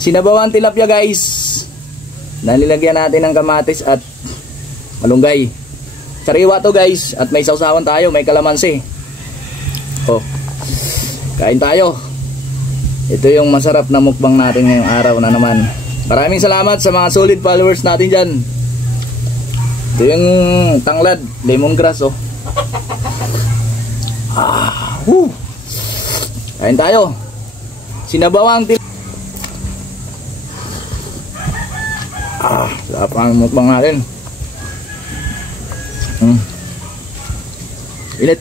Sinabawang tilapia guys. Nalilagyan natin ng kamatis at malunggay. Sariwa to guys. At may sausawan tayo, may kalamansi. Oh, kain tayo. Ito yung masarap na mukbang natin ngayong araw na naman. Maraming salamat sa mga solid followers natin dyan. Ito yung tanglad, lemongrass oh. Kain tayo. Sinabawang tilapia. Sarap ang mukbang natin. Init.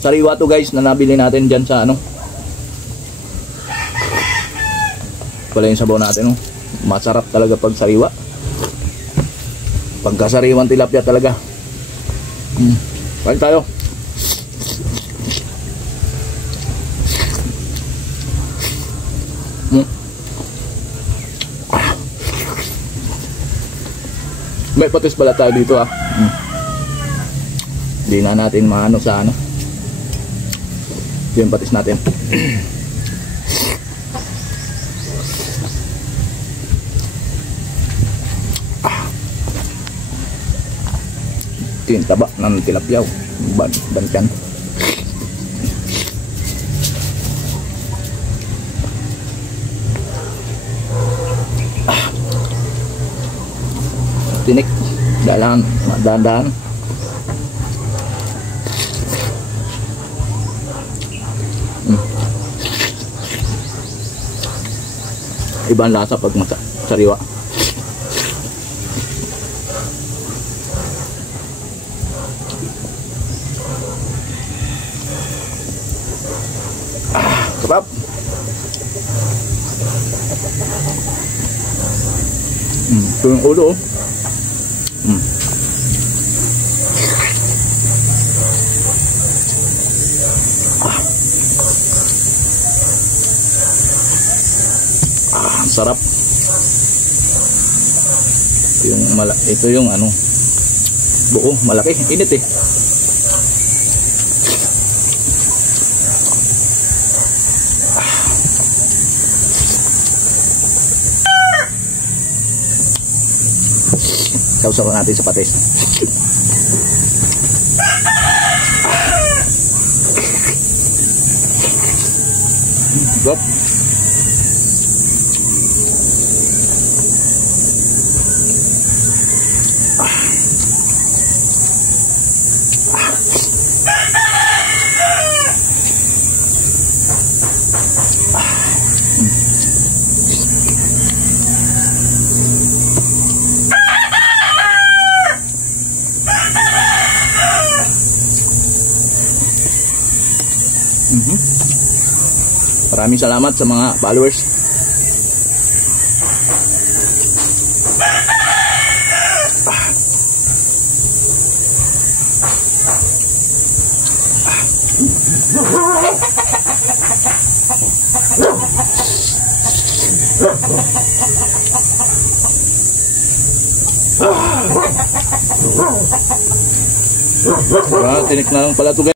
Sariwa to guys na nabili natin dyan sa ano. Pala yung sabaw natin oh. Masarap talaga pag sariwa. Pagkasariwang tilapia talaga. Kain tayo. May patis pala tayo dito ah. Hindi na natin maano sa ano. Ito yung patis natin. Ito yung taba ng tilapia. Bankan. Tinik. Dahan-dahan. Ibang lasa pag sariwa. Sarap. Ito yung ulo oh. Sarap. Ito yung ano, buo, malaki, init eh. Sausaw natin sa patis. Gop. Maraming salamat sa mga followers. Tinik na lang pala ito guys.